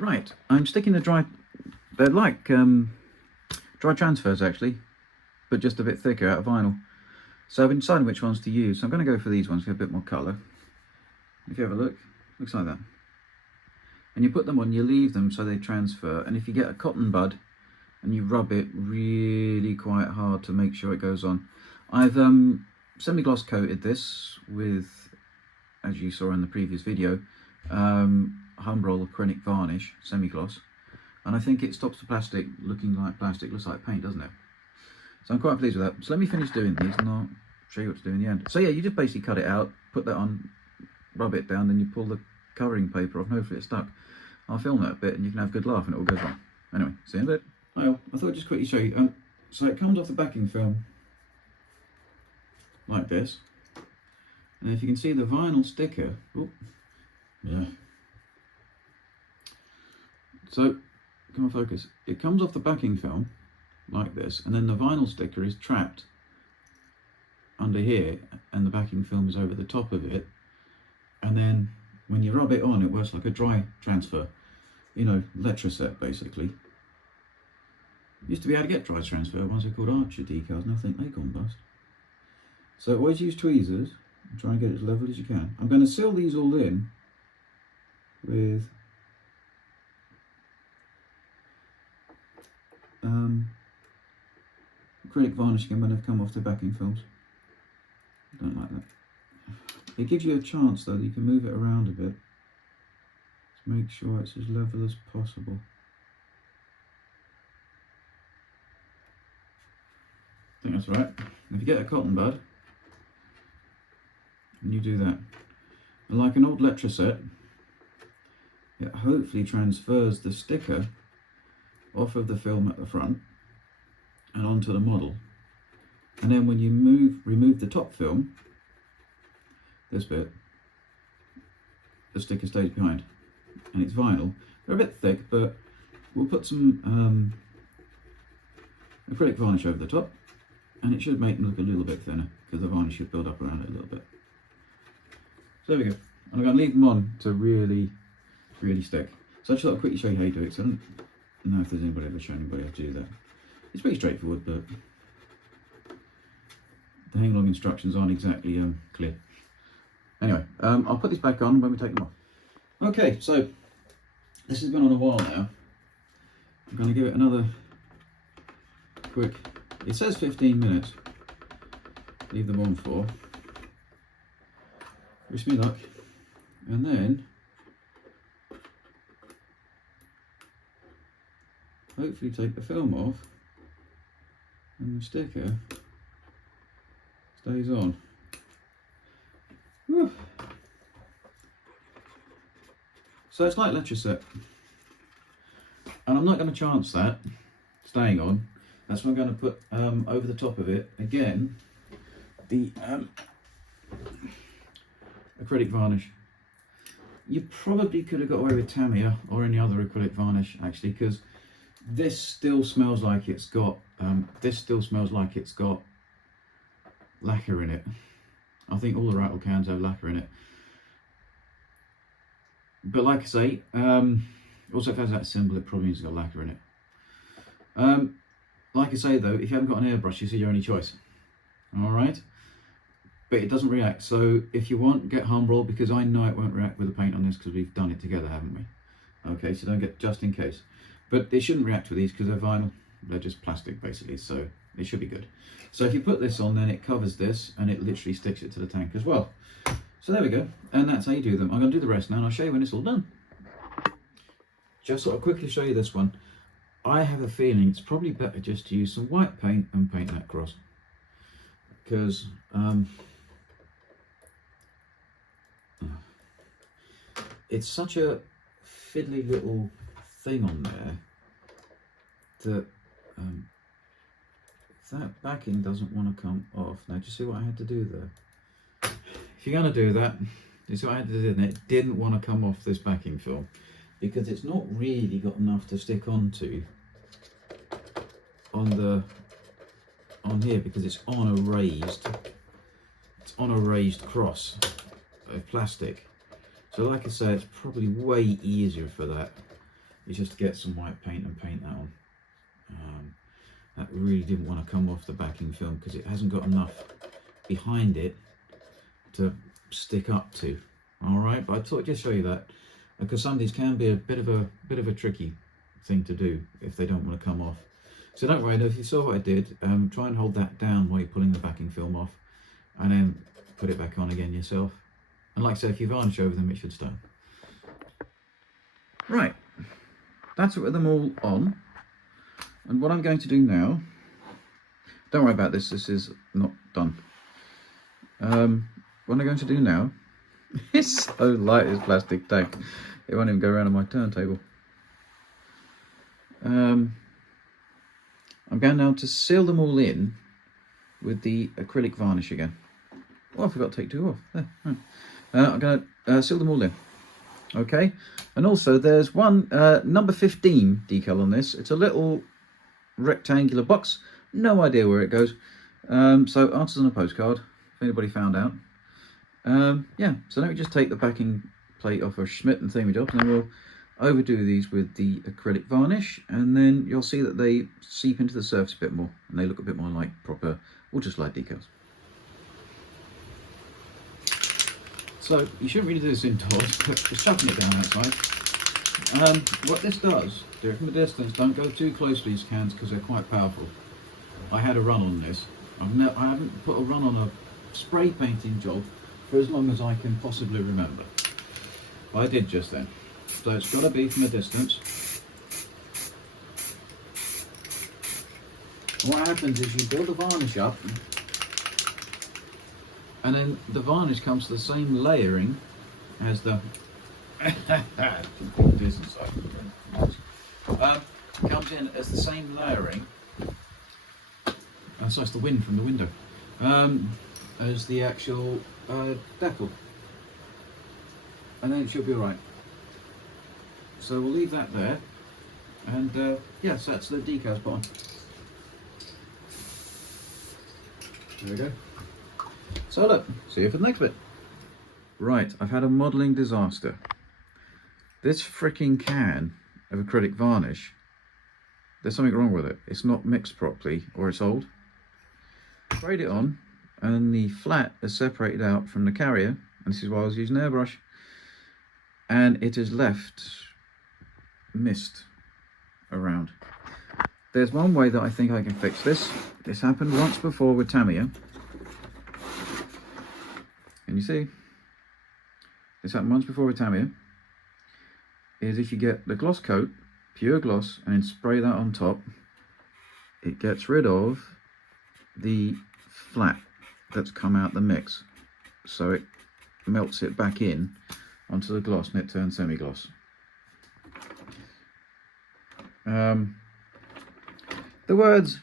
Right, I'm sticking the dry, they're like dry transfers actually, but just a bit thicker out of vinyl. So I've been deciding which ones to use. So I'm going to go for these ones to get a bit more colour. If you have a look, looks like that. And you put them on, you leave them so they transfer. And if you get a cotton bud and you rub it really quite hard to make sure it goes on. I've semi-gloss coated this with, as you saw in the previous video, Humbrol acrylic varnish, semi-gloss. And I think it stops the plastic looking like plastic. Looks like paint, doesn't it? So I'm quite pleased with that. So let me finish doing these and I'll show you what to do in the end. So yeah, you just basically cut it out, put that on, rub it down, then you pull the covering paper off and hopefully it's stuck. I'll film that a bit and you can have a good laugh and it all goes wrong. Anyway, see you in a bit. Well, I thought I'd just quickly show you. So it comes off the backing film like this. And if you can see the vinyl sticker, oh, yeah. So, come on, focus. It comes off the backing film like this, and then the vinyl sticker is trapped under here, and the backing film is over the top of it. And then when you rub it on, it works like a dry transfer. You know, letraset basically. Used to be able to get dry transfer ones are called Archer decals, and I think they gone bust. So always use tweezers and try and get it as level as you can. I'm going to seal these all in with acrylic varnish again when they've come off the backing films. I don't like that. It gives you a chance though that you can move it around a bit to make sure it's as level as possible. I think that's right. If you get a cotton bud and you do that, and like an old letraset, it hopefully transfers the sticker off of the film at the front and onto the model. And then when you remove the top film, this bit, the sticker stays behind. And it's vinyl. They're a bit thick, but we'll put some acrylic varnish over the top, and it should make them look a little bit thinner because the varnish should build up around it a little bit. So there we go. And I'm going to leave them on to really stick. So I just thought I'd quickly show you how you do it, because I don't know if there's anybody ever shown anybody how to do that. It's pretty straightforward, but the hang log instructions aren't exactly clear. Anyway, I'll put this back on when we take them off. Okay, so this has been on a while now. I'm going to give it another quick, it says 15 minutes. Leave them on for. Wish me luck. And then hopefully take the film off and the sticker stays on. Whew. So it's like letraset, and I'm not going to chance that staying on. That's what I'm going to put over the top of it again, the acrylic varnish. You probably could have got away with Tamiya or any other acrylic varnish actually, because this still smells like it's got lacquer in it. I think all the rattle cans have lacquer in it. But like I say, also if it has that symbol, it probably means it's got lacquer in it. Like I say though, if you haven't got an airbrush, it's your only choice. Alright? But it doesn't react, so if you want, get Humbrol, because I know it won't react with the paint on this because we've done it together, haven't we? Okay, so don't get, just in case. But it shouldn't react with these because they're vinyl. They're just plastic basically, so it should be good. So if you put this on, then it covers this and it literally sticks it to the tank as well. So there we go, and that's how you do them. I'm going to do the rest now and I'll show you when it's all done. Just sort of quickly show you this one. I have a feeling it's probably better just to use some white paint and paint that across, because it's such a fiddly little thing on there that if that backing doesn't want to come off. Now, do you see what I had to do there? If you're going to do that, you see what I had to do, and it didn't want to come off this backing film because it's not really got enough to stick onto on here, because it's on a raised cross of plastic. So like I say, it's probably way easier for that is just to get some white paint and paint that on. That really didn't want to come off the backing film because it hasn't got enough behind it to stick up to. All right, but I thought I'd just show you that because some of these can be a bit of a tricky thing to do if they don't want to come off. So don't worry, if you saw what I did, try and hold that down while you're pulling the backing film off, and then put it back on again yourself. And like I said, if you varnish over them, it should stay. Right, that's it with them all on. And what I'm going to do now, don't worry about this, this is not done. What I'm going to do now, it's so light, this plastic tag, it won't even go around on my turntable. I'm going now to seal them all in with the acrylic varnish again. Oh, I forgot to take two off. There. I'm going to seal them all in. Okay, and also there's one number 15 decal on this. It's a little rectangular box, no idea where it goes. So answers on a postcard, if anybody found out. Yeah, so let me just take the backing plate off of Schmidt and thingamajobs, and then we'll overdo these with the acrylic varnish, and then you'll see that they seep into the surface a bit more, and they look a bit more like proper water slide decals. So you shouldn't really do this indoors, but just chucking it down outside. What this does, do it from a distance, don't go too close to these cans because they're quite powerful. I had a run on this. I haven't put a run on a spray painting job for as long as I can possibly remember. I did just then. So it's got to be from a distance. What happens is you build the varnish up, and then the varnish comes to the same layering as the comes in as the same layering. So it's the wind from the window, as the actual decal, and then it should be all right. So we'll leave that there, and yes, that's the decals put on. There we go. So look, see you for the next bit. Right, I've had a modelling disaster. This freaking can of acrylic varnish, there's something wrong with it. It's not mixed properly, or it's old. Sprayed it on, and the flat is separated out from the carrier, and this is why I was using an airbrush, and it has left mist around. There's one way that I think I can fix this. This happened once before with Tamiya. Can you see? This happened once before with Tamiya. Is if you get the gloss coat, pure gloss, and then spray that on top, it gets rid of the flat that's come out the mix. So it melts it back in onto the gloss and it turns semi-gloss. The words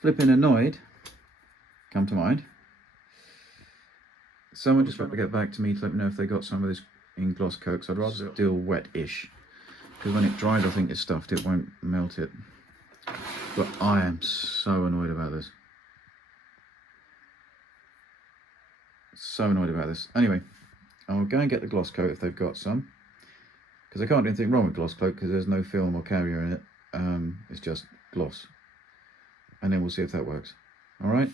flipping annoyed come to mind. Someone just tried to get back to me to let me know if they got some of this in gloss coat, so I'd rather still wet-ish, because when it dries I think it's stuffed, it won't melt it. But I am so annoyed about this. So annoyed about this. Anyway, I'll go and get the gloss coat if they've got some, because I can't do anything wrong with gloss coat because there's no film or carrier in it. It's just gloss, and then we'll see if that works. All right.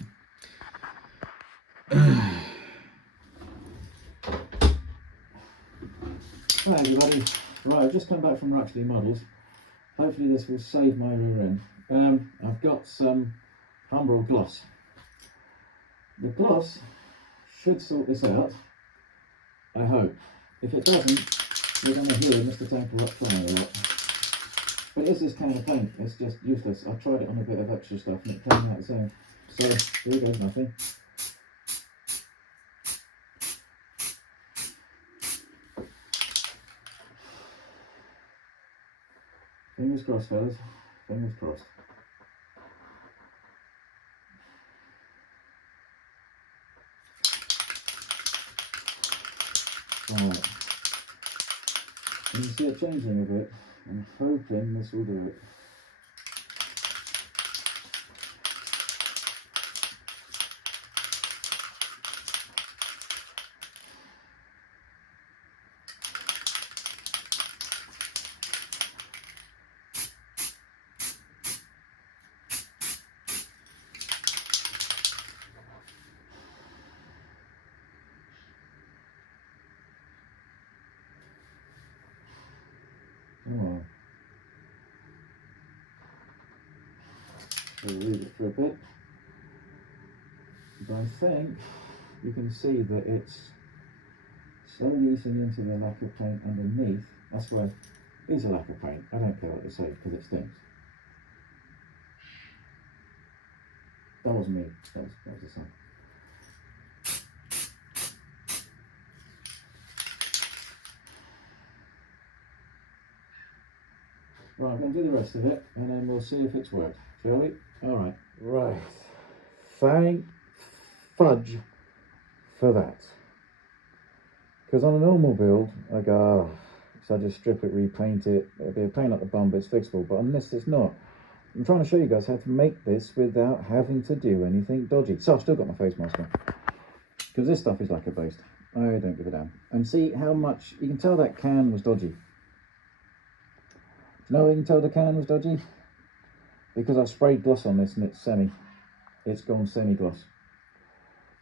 Hi everybody. Right, I've just come back from Ruxley Models. Hopefully this will save my rear end. I've got some Humbrol gloss. The gloss should sort this out, I hope. If it doesn't, you're going to hear Mr. Tanker crying a lot. But it is this can of paint, it's just useless. I tried it on a bit of extra stuff and it came out the same. So, here goes nothing. Fingers crossed, fellas. Fingers crossed. Right. Can you see it changing a bit? I'm hoping this will do it. So we'll leave it for a bit. But I think you can see that it's slowly easing into the lacquer paint underneath. That's why these are lacquer paint. I don't care what they say because it stinks. That wasn't me, that was the sun. Right, I'm going to do the rest of it and then we'll see if it's worked, shall we? Alright. Right. Thank fudge for that. Because on a normal build, I go, oh, so I just strip it, repaint it, it'll be a pain up the bum, but it's fixable. But on this, it's not. I'm trying to show you guys how to make this without having to do anything dodgy. So I've still got my face mask on. Because this stuff is lacquer based. I don't give a damn. And see how much, you can tell that can was dodgy. Do you know how you can tell the can was dodgy? Because I've sprayed gloss on this and it's gone semi-gloss.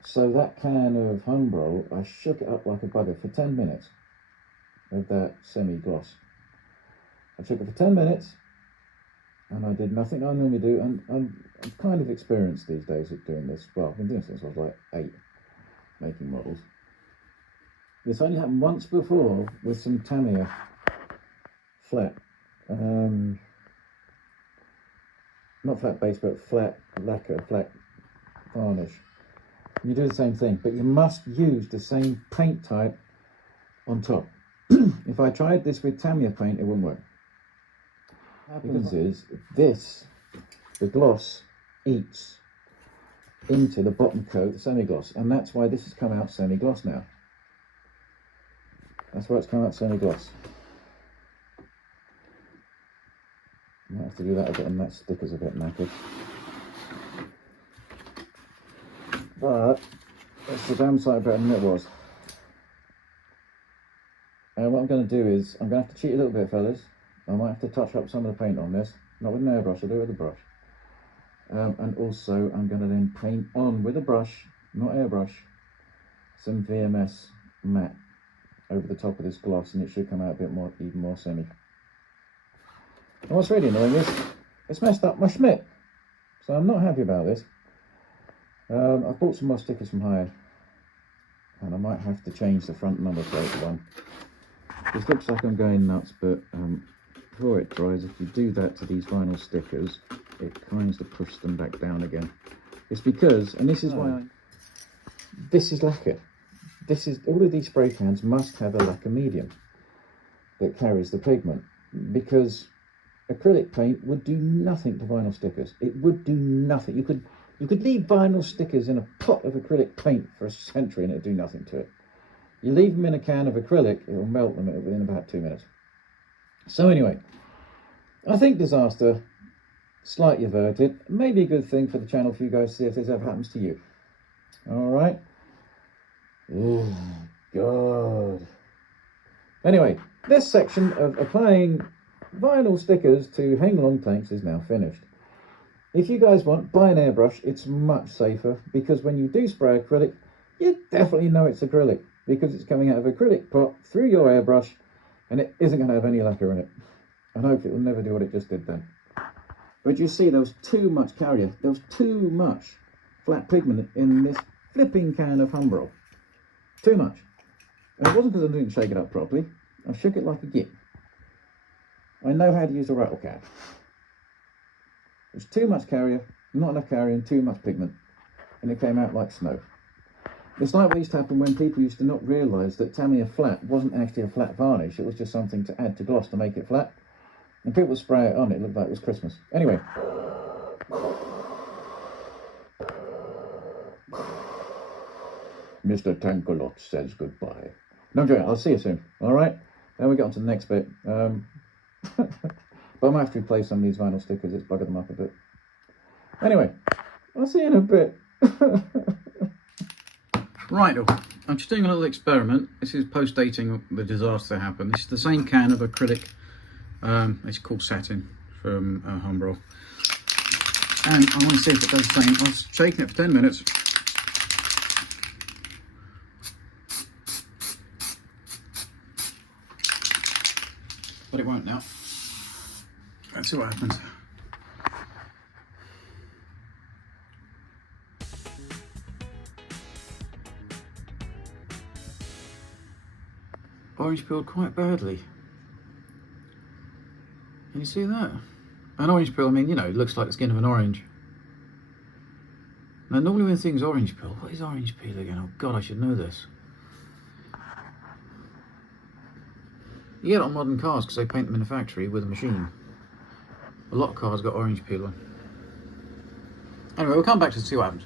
So that can of Humbrol, I shook it up like a bugger for 10 minutes of that semi-gloss. I shook it for 10 minutes and I did nothing I normally do, and I'm kind of experienced these days at doing this. Well, I've been doing this since I was like 8, making models. This only happened once before with some Tamiya flat. Not flat base, but flat lacquer, flat varnish. You do the same thing, but you must use the same paint type on top. If I tried this with Tamiya paint, it wouldn't work. What happens is this, the gloss eats into the bottom coat, the semi-gloss, and that's why this has come out semi-gloss now. That's why it's come out semi-gloss. Might have to do that a bit, and that sticker's a bit knackered. But it's the damn sight better than it was. And what I'm going to do is, I'm going to have to cheat a little bit, fellas. I might have to touch up some of the paint on this. Not with an airbrush, I'll do it with a brush. And also, I'm going to then paint on with a brush, not airbrush, some VMS matte over the top of this gloss, and it should come out a bit more, even more semi. And what's really annoying is, it's messed up my Schmidt. So I'm not happy about this. I've bought some more stickers from Heng, and I might have to change the front number plate one. This looks like I'm going nuts, but before it dries, if you do that to these vinyl stickers, it kinds of pushes them back down again. It's because, and this is why this is lacquer. This is, all of these spray cans must have a lacquer medium that carries the pigment, because acrylic paint would do nothing to vinyl stickers. It would do nothing. You could leave vinyl stickers in a pot of acrylic paint for a century and it'd do nothing to it. You leave them in a can of acrylic, it will melt them within about 2 minutes. So anyway, I think disaster, slightly averted. Maybe a good thing for the channel for you guys to see if this ever happens to you. Alright. Oh, God. Anyway, this section of applying vinyl stickers to Heng long tanks is now finished. If you guys want, buy an airbrush. It's much safer, because when you do spray acrylic, you definitely know it's acrylic, because it's coming out of acrylic pot through your airbrush, and it isn't going to have any lacquer in it. And hopefully it will never do what it just did then. But you see, there was too much carrier. There was too much flat pigment in this flipping can of Humbrol. Too much. And it wasn't because I didn't shake it up properly. I shook it like a git. I know how to use a rattle can. There's too much carrier, not enough carrier, and too much pigment. And it came out like snow. It's like what used to happen when people used to not realise that Tamiya flat wasn't actually a flat varnish. It was just something to add to gloss to make it flat. And people would spray it on, it looked like it was Christmas. Anyway. Mr. Tankalot says goodbye. No, I'm joking. I'll see you soon. Alright? Then we get on to the next bit. But I might have to replace some of these vinyl stickers. It's buggered them up a bit. Anyway, I'll see you in a bit. Right, I'm just doing a little experiment. This is post-dating the disaster that happened. This is the same can of acrylic. It's called Satin from Humbrol. And I want to see if it does the same. I was shaking it for 10 minutes. But it won't now. Let's see what happens. orange peeled quite badly. Can you see that? An orange peel, I mean, you know, it looks like the skin of an orange. Now, normally when things orange peel, what is orange peel again? Oh God, I should know this. You get it on modern cars because they paint them in a factory with a machine. A lot of cars got orange peel on. Anyway, we'll come back to see what happens.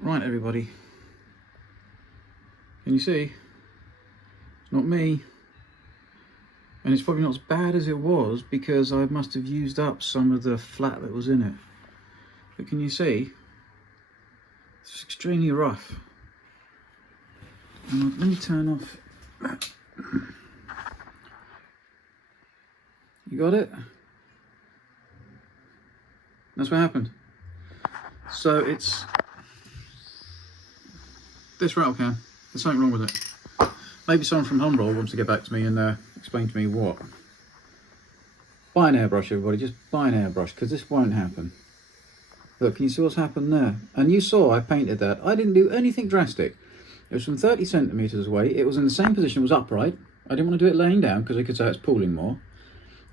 Right, everybody. Can you see? It's not me. And it's probably not as bad as it was because I must have used up some of the flat that was in it. But can you see? It's extremely rough. Let me turn off. You got it? That's what happened. So it's this rattle can. There's something wrong with it. Maybe someone from Humbrol wants to get back to me and explain to me what. Buy an airbrush, everybody. Just buy an airbrush because this won't happen. Look, can you see what's happened there? And you saw I painted that. I didn't do anything drastic. It was from 30 centimetres away. It was in the same position. It was upright. I didn't want to do it laying down because they could say it's pooling more.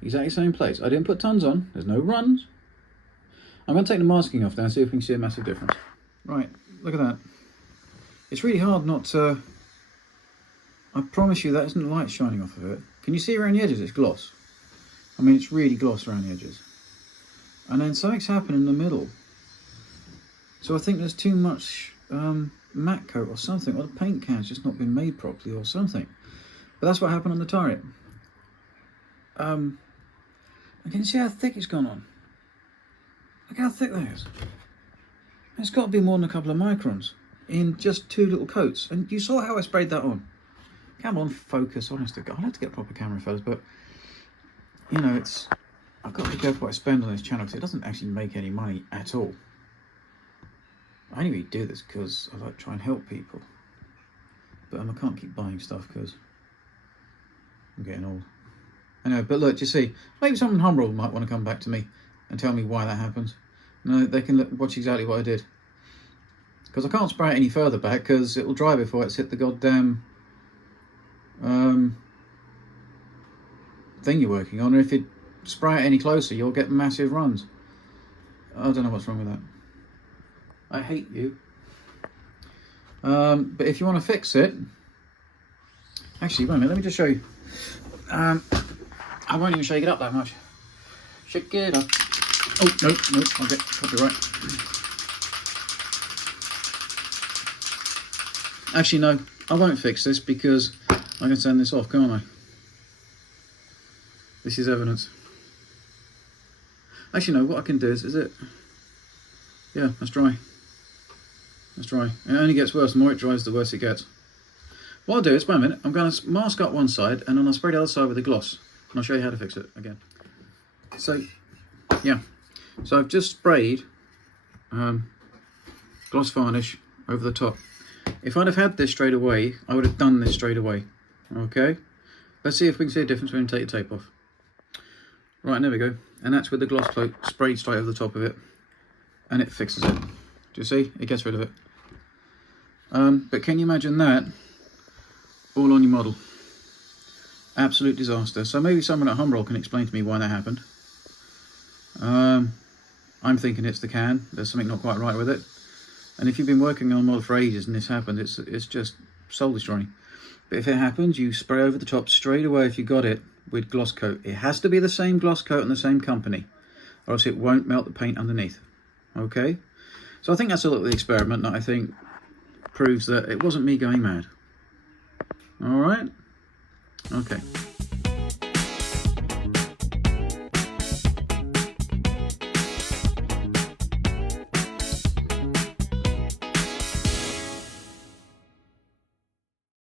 Exactly same place. I didn't put tons on. There's no runs. I'm going to take the masking off now and see if we can see a massive difference. Right, look at that. It's really hard not to... I promise you that isn't light shining off of it. Can you see around the edges? It's gloss. I mean, it's really gloss around the edges. And then something's happened in the middle. So I think there's too much matte coat or something, or the paint can's just not been made properly or something. But that's what happened on the turret. And can you see how thick it's gone on? Look how thick that is. It's got to be more than a couple of microns in just 2 little coats. And you saw how I sprayed that on. Come on, focus, honest to God. I'll have to get a proper camera, fellas, but you know, I've got to be careful what I spend on this channel because it doesn't actually make any money at all. I only really do this because I like to try and help people. But I can't keep buying stuff because I'm getting old. Anyway, but look, you see, maybe someone in Humbrol might want to come back to me and tell me why that happens. No, they can watch exactly what I did. Because I can't spray it any further back because it will dry before it's hit the goddamn thing you're working on. Or if you spray it any closer, you'll get massive runs. I don't know what's wrong with that. I hate you. But if you want to fix it, actually, wait a minute, let me just show you. I won't even shake it up that much. Shake it up. Oh, no, I'll get copyright. Actually, no, I won't fix this because I can send this off, can't I? This is evidence. Actually, no, what I can do is it? Yeah, that's dry. That's dry. It only gets worse. The more it dries, the worse it gets. What I'll do is, wait a minute, I'm going to mask up one side and then I'll spray the other side with a gloss. And I'll show you how to fix it again. So, yeah. So I've just sprayed gloss varnish over the top. If I'd have had this straight away, I would have done this straight away. Okay? Let's see if we can see a difference when we take the tape off. Right, and there we go. And that's with the gloss coat sprayed straight over the top of it. And it fixes it. Do you see? It gets rid of it. But can you imagine that all on your model? Absolute disaster. So maybe someone at Humbrol can explain to me why that happened. I'm thinking it's the can. There's something not quite right with it. And if you've been working on a model for ages and this happens, it's just soul destroying. But if it happens, you spray over the top straight away if you got it with gloss coat. It has to be the same gloss coat and the same company, or else it won't melt the paint underneath. Okay? So I think that's a little experiment that I think proves that it wasn't me going mad. Alright? Okay.